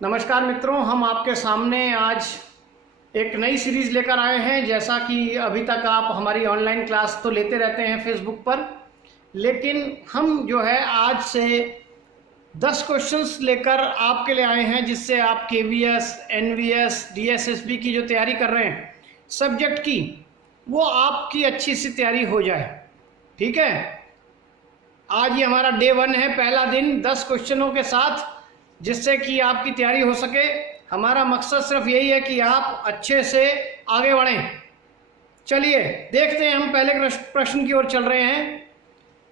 नमस्कार मित्रों, हम आपके सामने आज एक नई सीरीज़ लेकर आए हैं। जैसा कि अभी तक आप हमारी ऑनलाइन क्लास तो लेते रहते हैं फेसबुक पर, लेकिन हम जो है आज से 10 क्वेश्चंस लेकर आपके लिए आए हैं, जिससे आप KVS, NVS, DSSB की जो तैयारी कर रहे हैं सब्जेक्ट की, वो आपकी अच्छी सी तैयारी हो जाए। ठीक है, आज ये हमारा डे 1 है, पहला दिन 10 क्वेश्चनों के साथ, जिससे कि आपकी तैयारी हो सके। हमारा मकसद सिर्फ यही है कि आप अच्छे से आगे बढ़ें। चलिए देखते हैं, हम पहले प्रश्न की ओर चल रहे हैं।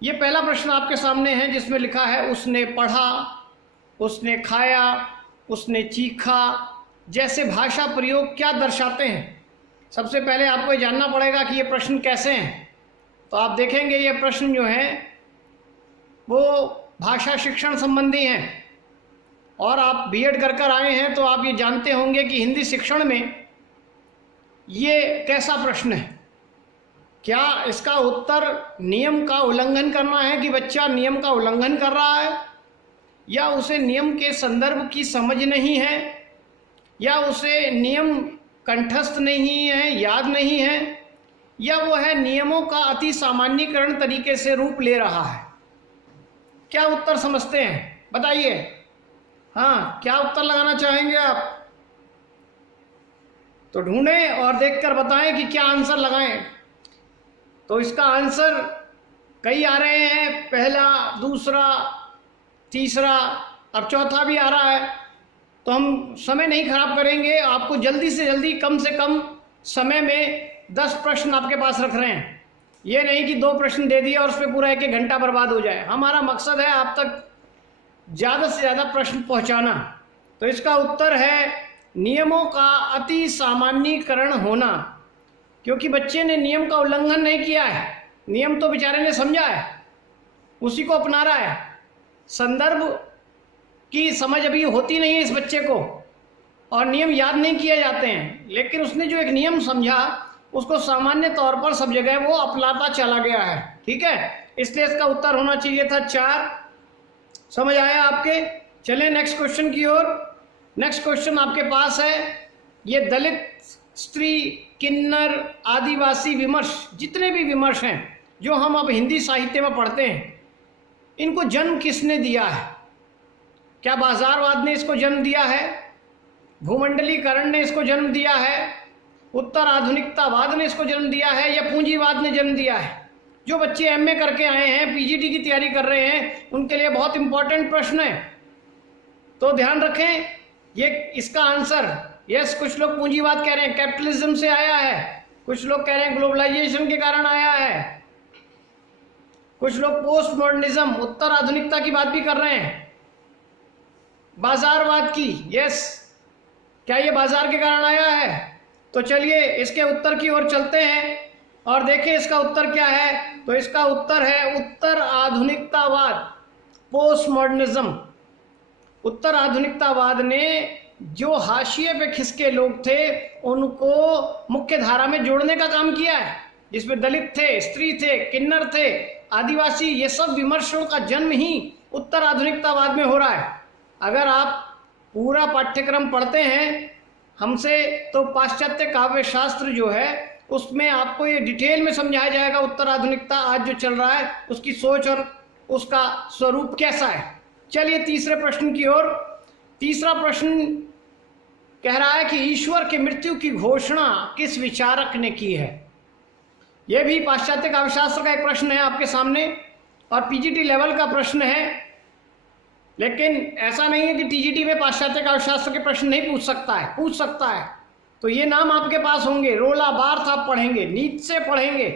ये पहला प्रश्न आपके सामने है, जिसमें लिखा है उसने पढ़ा, उसने खाया, उसने चीखा जैसे भाषा प्रयोग क्या दर्शाते हैं। सबसे पहले आपको ये जानना पड़ेगा कि ये प्रश्न कैसे हैं। तो आप देखेंगे ये प्रश्न जो हैं वो भाषा शिक्षण संबंधी हैं, और आप B.Ed कर आए हैं तो आप ये जानते होंगे कि हिंदी शिक्षण में ये कैसा प्रश्न है। क्या इसका उत्तर नियम का उल्लंघन करना है कि बच्चा नियम का उल्लंघन कर रहा है, या उसे नियम के संदर्भ की समझ नहीं है, या उसे नियम कंठस्थ नहीं है, याद नहीं है, या वो है नियमों का अति सामान्यीकरण तरीके से रूप ले रहा है। क्या उत्तर समझते हैं, बताइए। हाँ, क्या उत्तर लगाना चाहेंगे आप? तो ढूंढें और देखकर बताएं कि क्या आंसर लगाएं। तो इसका आंसर कई आ रहे हैं, पहला, दूसरा, तीसरा, अब चौथा भी आ रहा है। तो हम समय नहीं खराब करेंगे, आपको जल्दी से जल्दी कम से कम समय में 10 प्रश्न आपके पास रख रहे हैं। ये नहीं कि 2 प्रश्न दे दिए और उस पर पूरा 1-1 घंटा बर्बाद हो जाए। हमारा मकसद है आप तक ज़्यादा से ज़्यादा प्रश्न पहुंचाना। तो इसका उत्तर है नियमों का अति सामान्यीकरण होना, क्योंकि बच्चे ने नियम का उल्लंघन नहीं किया है, नियम तो बेचारे ने समझा है, उसी को अपना रहा है। संदर्भ की समझ अभी होती नहीं है इस बच्चे को, और नियम याद नहीं किए जाते हैं, लेकिन उसने जो एक नियम समझा उसको सामान्य तौर पर सब जगह वो अपनाता चला गया है। ठीक है, इसलिए इसका उत्तर होना चाहिए था 4। समझ आया आपके? चलें नेक्स्ट क्वेश्चन की ओर। नेक्स्ट क्वेश्चन आपके पास है, ये दलित, स्त्री, किन्नर, आदिवासी विमर्श, जितने भी विमर्श हैं जो हम अब हिंदी साहित्य में पढ़ते हैं, इनको जन्म किसने दिया है? क्या बाजारवाद ने इसको जन्म दिया है? भूमंडलीकरण ने इसको जन्म दिया है? उत्तर आधुनिकतावाद ने इसको जन्म दिया है, या पूंजीवाद ने जन्म दिया है? जो बच्चे MA करके आए हैं, PGT की तैयारी कर रहे हैं, उनके लिए बहुत इंपॉर्टेंट प्रश्न है। तो ध्यान रखें, ये इसका आंसर यस, कुछ लोग पूंजीवाद कह रहे हैं, कैपिटलिज्म से आया है, कुछ लोग कह रहे हैं ग्लोबलाइजेशन के कारण आया है, कुछ लोग पोस्ट मॉडर्निज्म, उत्तर आधुनिकता की बात भी कर रहे हैं, बाजारवाद की। यस, क्या ये बाजार के कारण आया है? तो चलिए इसके उत्तर की ओर चलते हैं और देखें इसका उत्तर क्या है। तो इसका उत्तर है उत्तर आधुनिकतावाद, पोस्ट मॉडर्निज्म। उत्तर आधुनिकतावाद ने जो हाशिए पे खिसके लोग थे उनको मुख्य धारा में जोड़ने का काम किया है, जिसमें दलित थे, स्त्री थे, किन्नर थे, आदिवासी, ये सब विमर्शों का जन्म ही उत्तर आधुनिकतावाद में हो रहा है। अगर आप पूरा पाठ्यक्रम पढ़ते हैं हमसे, तो पाश्चात्य काव्य शास्त्र जो है उसमें आपको ये डिटेल में समझाया जाएगा उत्तर आधुनिकता आज जो चल रहा है उसकी सोच और उसका स्वरूप कैसा है। चलिए तीसरे प्रश्न की ओर। तीसरा प्रश्न कह रहा है कि ईश्वर की मृत्यु की घोषणा किस विचारक ने की है। यह भी पाश्चात्य काव्यशास्त्र का एक प्रश्न है आपके सामने, और PGT लेवल का प्रश्न है। लेकिन ऐसा नहीं है कि TGT में पाश्चात्य काव्यशास्त्र के प्रश्न नहीं पूछ सकता है, पूछ सकता है। तो ये नाम आपके पास होंगे, रोला बार्थ आप पढ़ेंगे, नीत्शे पढ़ेंगे,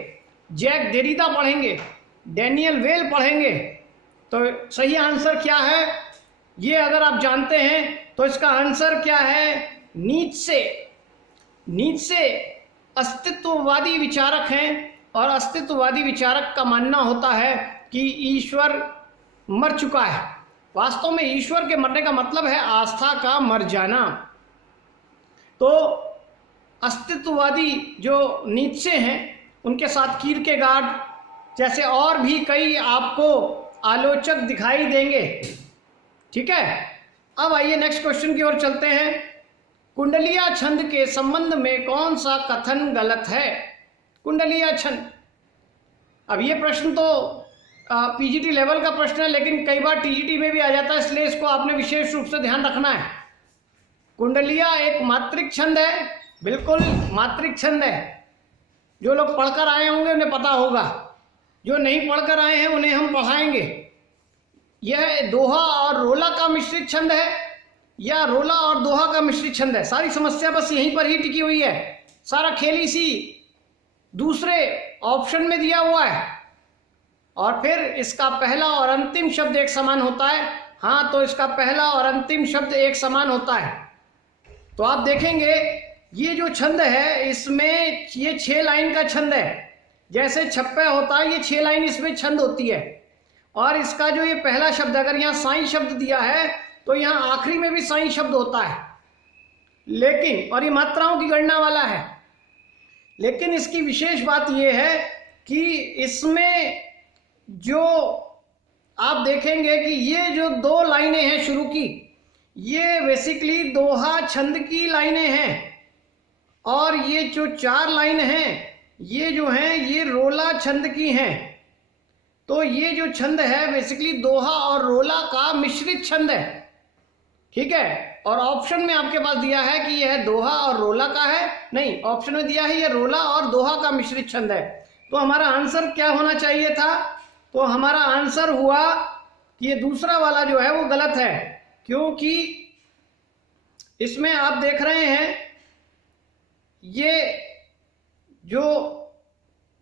जैक देरिडा पढ़ेंगे, डैनियल वेल पढ़ेंगे। तो सही आंसर क्या है ये अगर आप जानते हैं तो इसका आंसर क्या है, नीत्शे। नीत्शे अस्तित्ववादी विचारक हैं, और अस्तित्ववादी विचारक का मानना होता है कि ईश्वर मर चुका है। वास्तव में ईश्वर के मरने का मतलब है आस्था का मर जाना। तो अस्तित्ववादी जो नीत्शे हैं उनके साथ कीरकेगार्ड जैसे और भी कई आपको आलोचक दिखाई देंगे। ठीक है, अब आइए नेक्स्ट क्वेश्चन की ओर चलते हैं। कुंडलिया छंद के संबंध में कौन सा कथन गलत है? कुंडलिया छंद, अब ये प्रश्न तो पीजीटी लेवल का प्रश्न है, लेकिन कई बार टीजीटी में भी आ जाता है, इसलिए इसको आपने विशेष रूप से ध्यान रखना है। कुंडलिया एक मात्रिक छंद है, बिल्कुल मात्रिक छंद है। जो लोग पढ़कर आए होंगे उन्हें पता होगा, जो नहीं पढ़कर आए हैं उन्हें हम पढ़ाएंगे। यह दोहा और रोला का मिश्रित छंद है या रोला और दोहा का मिश्रित छंद है? सारी समस्या बस यहीं पर ही टिकी हुई है। सारा खेल इसी दूसरे ऑप्शन में दिया हुआ है। और फिर इसका पहला और अंतिम शब्द एक समान होता है। हाँ, तो इसका पहला और अंतिम शब्द एक समान होता है। तो आप देखेंगे ये जो छंद है इसमें ये 6 लाइन का छंद है। जैसे छप्पा होता है, ये 6 लाइन इसमें छंद होती है। और इसका जो ये पहला शब्द, अगर यहाँ साई शब्द दिया है तो यहाँ आखिरी में भी साई शब्द होता है, लेकिन और ये मात्राओं की गणना वाला है। लेकिन इसकी विशेष बात ये है कि इसमें जो आप देखेंगे कि ये जो 2 लाइनें हैं शुरू की, ये बेसिकली दोहा छंद की लाइनें हैं। और ये जो 4 लाइन हैं ये जो हैं ये रोला छंद की हैं। तो ये जो छंद है बेसिकली दोहा और रोला का मिश्रित छंद है, ठीक है। और ऑप्शन में आपके पास दिया है कि यह दोहा और रोला का है, नहीं, ऑप्शन में दिया है यह रोला और दोहा का मिश्रित छंद है। तो हमारा आंसर क्या होना चाहिए था? तो हमारा आंसर हुआ कि ये दूसरा वाला जो है वो गलत है, क्योंकि इसमें आप देख रहे हैं ये जो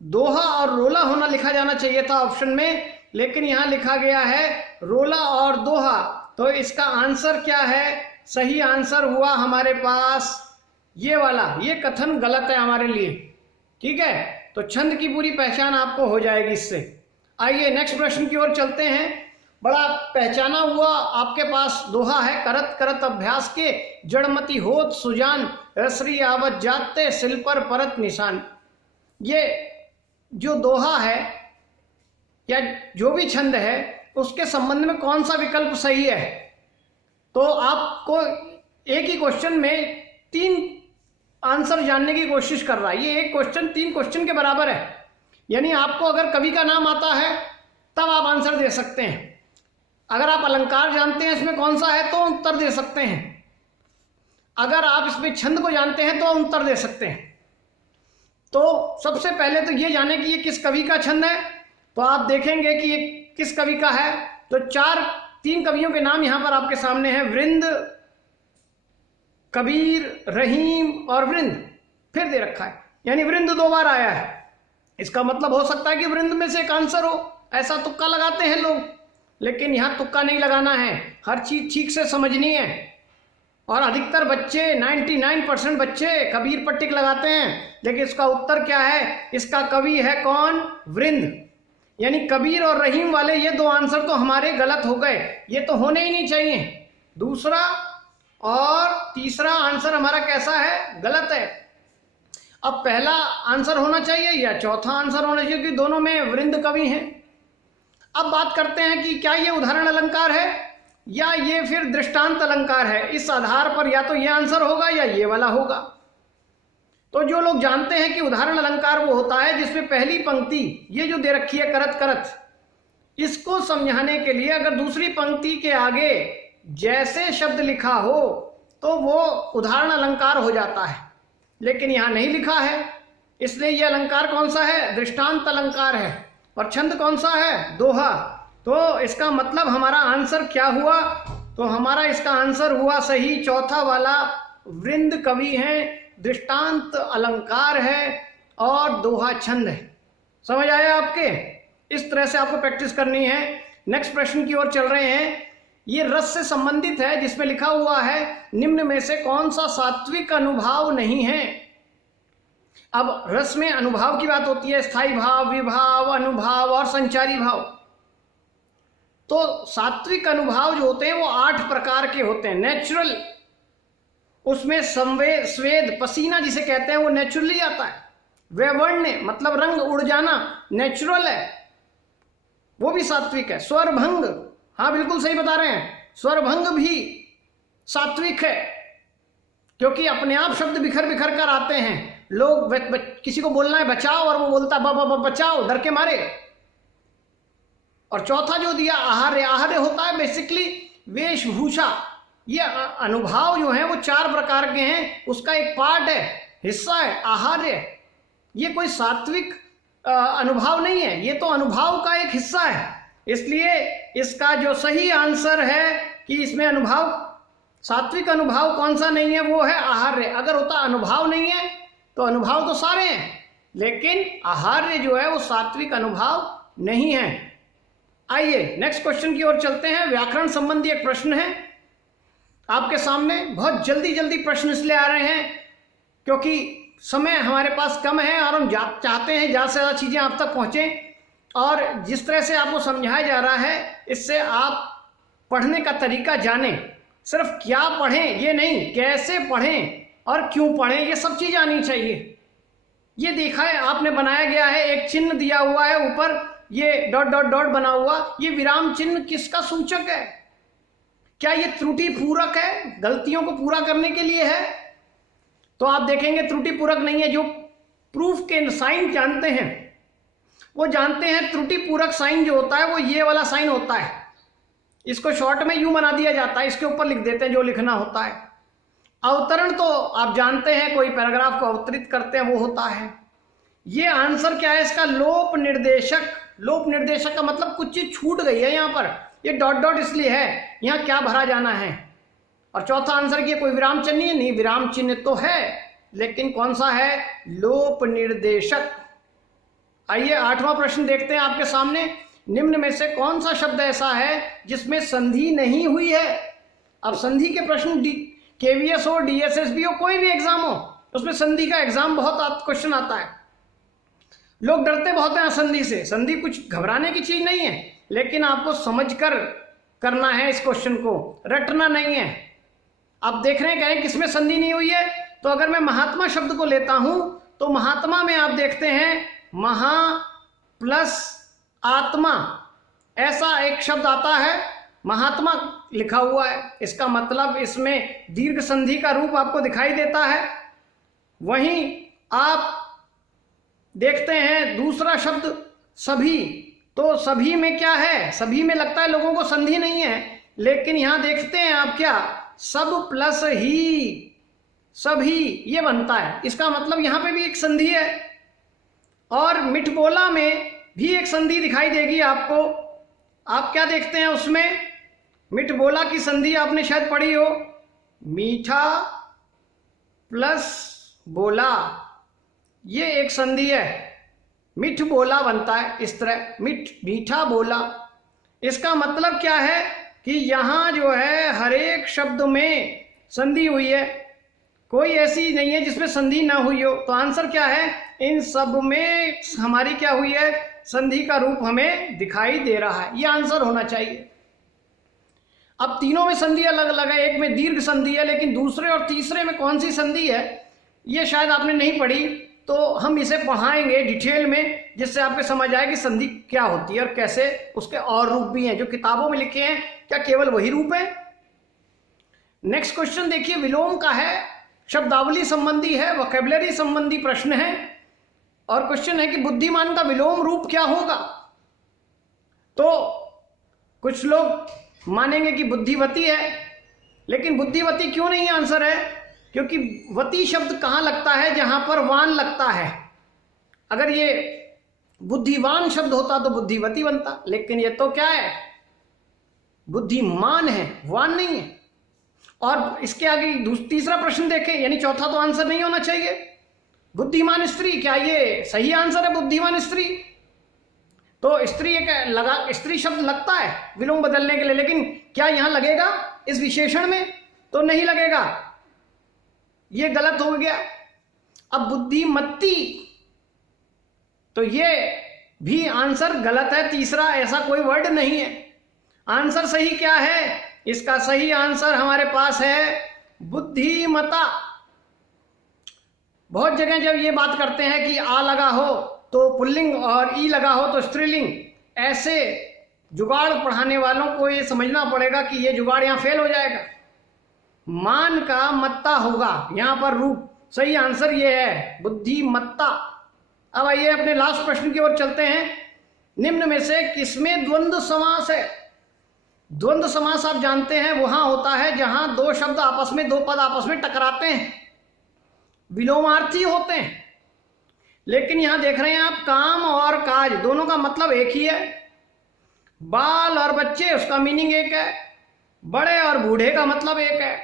दोहा और रोला होना लिखा जाना चाहिए था ऑप्शन में, लेकिन यहां लिखा गया है रोला और दोहा। तो इसका आंसर क्या है? सही आंसर हुआ हमारे पास ये वाला। ये कथन गलत है हमारे लिए, ठीक है। तो छंद की पूरी पहचान आपको हो जाएगी इससे। आइए नेक्स्ट प्रश्न की ओर चलते हैं। बड़ा पहचाना हुआ आपके पास दोहा है। करत करत अभ्यास के जड़मती होत सुजान, रसरी आवत जाते सिल पर परत निशान। ये जो दोहा है या जो भी छंद है उसके संबंध में कौन सा विकल्प सही है? तो आपको एक ही क्वेश्चन में 3 आंसर जानने की कोशिश कर रहा है। ये एक क्वेश्चन 3 क्वेश्चन के बराबर है। यानी आपको अगर कवि का नाम आता है तब आप आंसर दे सकते हैं। अगर आप अलंकार जानते हैं इसमें कौन सा है तो उत्तर दे सकते हैं। अगर आप इसमें छंद को जानते हैं तो उत्तर दे सकते हैं। तो सबसे पहले तो ये जाने कि ये किस कवि का छंद है। तो आप देखेंगे कि ये किस कवि का है। तो 3 कवियों के नाम यहां पर आपके सामने हैं, वृंद, कबीर, रहीम और वृंद। फिर दे रखा है, यानी वृंद 2 बार आया है। इसका मतलब हो सकता है कि वृंद में से एक आंसर हो, ऐसा तुक्का लगाते हैं लोग। लेकिन यहां तुक्का नहीं लगाना है, हर चीज ठीक से समझनी है। और अधिकतर बच्चे 99% बच्चे कबीर पर टिक लगाते हैं, लेकिन इसका उत्तर क्या है? इसका कवि है कौन? वृंद। यानी कबीर और रहीम वाले ये 2 आंसर तो हमारे गलत हो गए, ये तो होने ही नहीं चाहिए। दूसरा और तीसरा आंसर हमारा कैसा है? गलत है। अब पहला आंसर होना चाहिए या चौथा आंसर होना चाहिए, क्योंकि दोनों में वृंद कवि हैं। अब बात करते हैं कि क्या ये उदाहरण अलंकार है या ये फिर दृष्टांत अलंकार है। इस आधार पर या तो ये आंसर होगा या ये वाला होगा। तो जो लोग जानते हैं कि उदाहरण अलंकार वो होता है जिसमें पहली पंक्ति ये जो दे रखी है करत करत, इसको समझाने के लिए अगर दूसरी पंक्ति के आगे जैसे शब्द लिखा हो तो वो उदाहरण अलंकार हो जाता है। लेकिन यहां नहीं लिखा है, इसलिए ये अलंकार कौन सा है? दृष्टांत अलंकार है। और छंद कौन सा है? दोहा। तो इसका मतलब हमारा आंसर क्या हुआ? तो हमारा इसका आंसर हुआ सही चौथा वाला, वृंद कवि हैं, दृष्टांत अलंकार है और दोहा छंद है। समझ आया आपके? इस तरह से आपको प्रैक्टिस करनी है। नेक्स्ट प्रश्न की ओर चल रहे हैं। ये रस से संबंधित है, जिसमें लिखा हुआ है निम्न में से कौन सा सात्विक अनुभाव नहीं है। अब रस में अनुभाव की बात होती है, स्थायी भाव, विभाव, अनुभाव और संचारी भाव। तो सात्विक अनुभाव जो होते हैं वो 8 प्रकार के होते हैं। नेचुरल, उसमें संवेद, स्वेद, पसीना जिसे कहते हैं वो नेचुरली आता है। वैवर्ण्य मतलब रंग उड़ जाना, नेचुरल है, वो भी सात्विक है। स्वरभंग, हाँ बिल्कुल सही बता रहे हैं, स्वरभंग भी सात्विक है, क्योंकि अपने आप शब्द बिखर बिखर कर आते हैं। लोग किसी को बोलना है बचाओ और वो बोलता बचाओ डर के मारे। और चौथा जो दिया आहार्य, आहार्य होता है बेसिकली वेशभूषा। ये अनुभाव जो है वो 4 प्रकार के हैं, उसका एक पार्ट है, हिस्सा है आहार्य। ये कोई सात्विक अनुभाव नहीं है, ये तो अनुभव का एक हिस्सा है। इसलिए इसका जो सही आंसर है कि इसमें अनुभाव, सात्विक अनुभाव कौन सा नहीं है, वो है आहार्य। अगर होता अनुभाव नहीं है तो अनुभाव तो सारे हैं, लेकिन आहार्य जो है वो सात्विक अनुभाव नहीं है। आइए नेक्स्ट क्वेश्चन की ओर चलते हैं। व्याकरण संबंधी एक प्रश्न है आपके सामने। बहुत जल्दी जल्दी प्रश्न इसलिए आ रहे हैं क्योंकि समय हमारे पास कम है और हम चाहते हैं ज़्यादा से ज़्यादा चीज़ें आप तक पहुँचें। और जिस तरह से आपको समझाया जा रहा है, इससे आप पढ़ने का तरीका जानें। सिर्फ क्या पढ़ें ये नहीं, कैसे पढ़ें और क्यों पढ़ें, ये सब चीज़ आनी चाहिए। ये देखा है आपने, बनाया गया है, एक चिन्ह दिया हुआ है ऊपर, ये डॉट डॉट डॉट बना हुआ, ये विराम चिन्ह किसका सूचक है? क्या ये त्रुटि पूरक है, गलतियों को पूरा करने के लिए है? तो आप देखेंगे त्रुटि पूरक नहीं है। जो प्रूफ के साइन जानते हैं वो जानते हैं त्रुटि पूरक साइन जो होता है वो ये वाला साइन होता है। इसको शॉर्ट में यूं बना दिया जाता है, इसके ऊपर लिख देते हैं जो लिखना होता है। अवतरण तो आप जानते हैं, कोई पैराग्राफ को अवतरित करते हैं, वो होता है। ये आंसर क्या है इसका? लोप निर्देशक। लोप निर्देशक का मतलब कुछ चीज छूट गई है यहाँ पर, ये डॉट डॉट इसलिए है, यहाँ क्या भरा जाना है। और चौथा आंसर की कोई विराम चिन्ह नहीं, विराम चिन्ह तो है लेकिन कौन सा है? लोप निर्देशक। आइए 8वां प्रश्न देखते हैं आपके सामने। निम्न में से कौन सा शब्द ऐसा है जिसमें संधि नहीं हुई है? अब संधि के प्रश्न केवीएस हो, डीएसएसबी हो, कोई भी एग्जाम हो, उसमें संधि का एग्जाम बहुत क्वेश्चन आता है। लोग डरते बहुत हैं संधि से। संधि कुछ घबराने की चीज नहीं है, लेकिन आपको समझकर करना है इस क्वेश्चन को, रटना नहीं है। आप देख रहे हैं, कह रहे हैं किसमें संधि नहीं हुई है, तो अगर मैं महात्मा शब्द को लेता हूं तो महात्मा में आप देखते हैं महा प्लस आत्मा, ऐसा एक शब्द आता है, महात्मा लिखा हुआ है। इसका मतलब इसमें दीर्घ संधि का रूप आपको दिखाई देता है। वहीं आप देखते हैं दूसरा शब्द सभी, तो सभी में क्या है? सभी में लगता है लोगों को संधि नहीं है, लेकिन यहां देखते हैं आप क्या, सब प्लस ही सभी ये बनता है। इसका मतलब यहां पे भी एक संधि है। और मिठबोला में भी एक संधि दिखाई देगी आपको। आप क्या देखते हैं उसमें? मिठबोला की संधि आपने शायद पढ़ी हो, मीठा प्लस बोला, ये एक संधि है, मिठ बोला बनता है इस तरह, मीठा बोला। इसका मतलब क्या है कि यहां जो है हर एक शब्द में संधि हुई है, कोई ऐसी नहीं है जिसमें संधि ना हुई हो। तो आंसर क्या है? इन सब में हमारी क्या हुई है? संधि का रूप हमें दिखाई दे रहा है, ये आंसर होना चाहिए। अब तीनों में संधि अलग अलग है, एक में दीर्घ संधि है, लेकिन दूसरे और तीसरे में कौन सी संधि है ये शायद आपने नहीं पढ़ी, तो हम इसे पढ़ाएंगे डिटेल में, जिससे आपको समझ आए कि संधि क्या होती है और कैसे उसके और रूप भी हैं जो किताबों में लिखे हैं, क्या केवल वही रूप है? नेक्स्ट क्वेश्चन देखिए, विलोम का है, शब्दावली संबंधी है, वोकैबुलरी संबंधी प्रश्न है। और क्वेश्चन है कि बुद्धिमान का विलोम रूप क्या होगा? तो कुछ लोग मानेंगे कि बुद्धिवती है, लेकिन बुद्धिवती क्यों नहीं आंसर है? क्योंकि वती शब्द कहां लगता है? जहां पर वान लगता है। अगर ये बुद्धिवान शब्द होता तो बुद्धिवती बनता, लेकिन ये तो क्या है? बुद्धिमान है, वान नहीं है। और इसके आगे तीसरा प्रश्न देखें, यानी चौथा तो आंसर नहीं होना चाहिए। बुद्धिमान स्त्री, क्या ये सही आंसर है? बुद्धिमान स्त्री, तो स्त्री एक स्त्री शब्द लगता है विलोम बदलने के लिए, लेकिन क्या यहां लगेगा इस विशेषण में? तो नहीं लगेगा, ये गलत हो गया। अब बुद्धिमती, तो ये भी आंसर गलत है, तीसरा ऐसा कोई वर्ड नहीं है। आंसर सही क्या है? इसका सही आंसर हमारे पास है बुद्धिमता। बहुत जगह जब ये बात करते हैं कि आ लगा हो तो पुल्लिंग और ई लगा हो तो स्त्रीलिंग, ऐसे जुगाड़ पढ़ाने वालों को ये समझना पड़ेगा कि ये जुगाड़ यहां फेल हो जाएगा। मान का मत्ता होगा, यहां पर रूप। सही आंसर ये है बुद्धिमत्ता। अब आइए अपने लास्ट प्रश्न की ओर चलते हैं। निम्न में से किसमें द्वंद्व समास है? द्वंद्व समास आप जानते हैं वहां होता है जहां दो शब्द आपस में, दो पद आपस में टकराते हैं, विलोमार्थी होते हैं। लेकिन यहां देख रहे हैं आप, काम और काज दोनों का मतलब एक ही है। बाल और बच्चे, उसका मीनिंग एक है। बड़े और बूढ़े का मतलब एक है।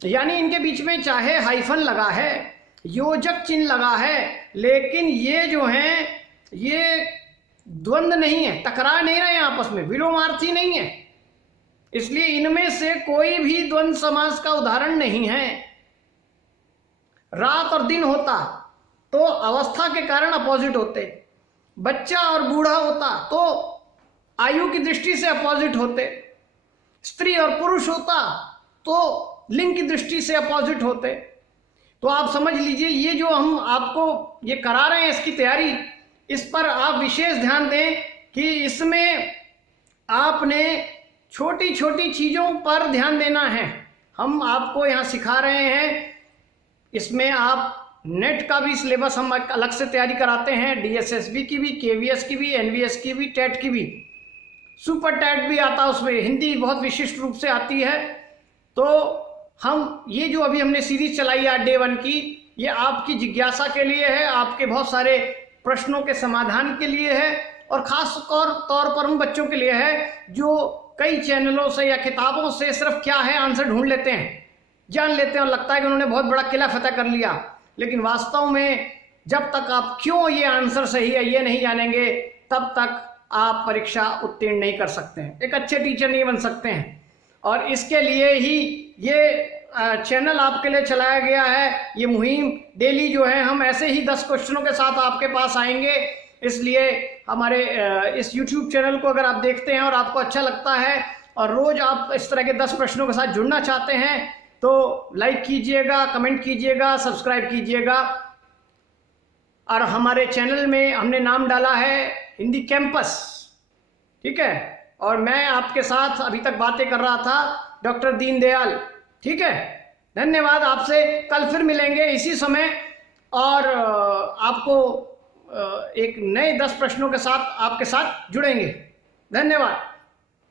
यानी इनके बीच में चाहे हाइफन लगा है, योजक चिन्ह लगा है, लेकिन ये जो है ये द्वंद्व नहीं है, टकरा नहीं रहे आपस में, विलोमार्थी नहीं है। इसलिए इनमें से कोई भी द्वंद्व समास का उदाहरण नहीं है। रात और दिन होता तो अवस्था के कारण अपोजिट होते, बच्चा और बूढ़ा होता तो आयु की दृष्टि से अपोजिट होते, स्त्री और पुरुष होता तो लिंग की दृष्टि से अपोजिट होते। तो आप समझ लीजिए, ये जो हम आपको ये करा रहे हैं इसकी तैयारी, इस पर आप विशेष ध्यान दें कि इसमें आपने छोटी छोटी चीजों पर ध्यान देना है। हम आपको यहाँ सिखा रहे हैं, इसमें आप नेट का भी सिलेबस हम अलग से तैयारी कराते हैं, डीएसएसबी की भी, केवीएस की भी, एनवीएस की भी, टेट की भी, सुपर टेट भी आता है, उसमें हिंदी बहुत विशिष्ट रूप से आती है। तो हम ये जो अभी हमने सीरीज चलाई है डे 1 की, ये आपकी जिज्ञासा के लिए है, आपके बहुत सारे प्रश्नों के समाधान के लिए है, और खास तौर पर उन बच्चों के लिए है जो कई चैनलों से या किताबों से सिर्फ क्या है आंसर ढूंढ लेते हैं, जान लेते हैं और लगता है कि उन्होंने बहुत बड़ा किला फतह कर लिया। लेकिन वास्तव में जब तक आप क्यों ये आंसर सही है ये नहीं जानेंगे, तब तक आप परीक्षा उत्तीर्ण नहीं कर सकते हैं, एक अच्छे टीचर नहीं बन सकते हैं। और इसके लिए ही ये चैनल आपके लिए चलाया गया है। ये मुहिम डेली जो है हम ऐसे ही 10 क्वेश्चनों के साथ आपके पास आएंगे। इसलिए हमारे इस YouTube चैनल को अगर आप देखते हैं और आपको अच्छा लगता है और रोज आप इस तरह के 10 प्रश्नों के साथ जुड़ना चाहते हैं तो लाइक कीजिएगा, कमेंट कीजिएगा, सब्सक्राइब कीजिएगा। और हमारे चैनल में हमने नाम डाला है हिंदी कैंपस, ठीक है। और मैं आपके साथ अभी तक बातें कर रहा था डॉक्टर दीनदयाल, ठीक है। धन्यवाद। आपसे कल फिर मिलेंगे इसी समय और आपको एक नए 10 प्रश्नों के साथ आपके साथ जुड़ेंगे। धन्यवाद।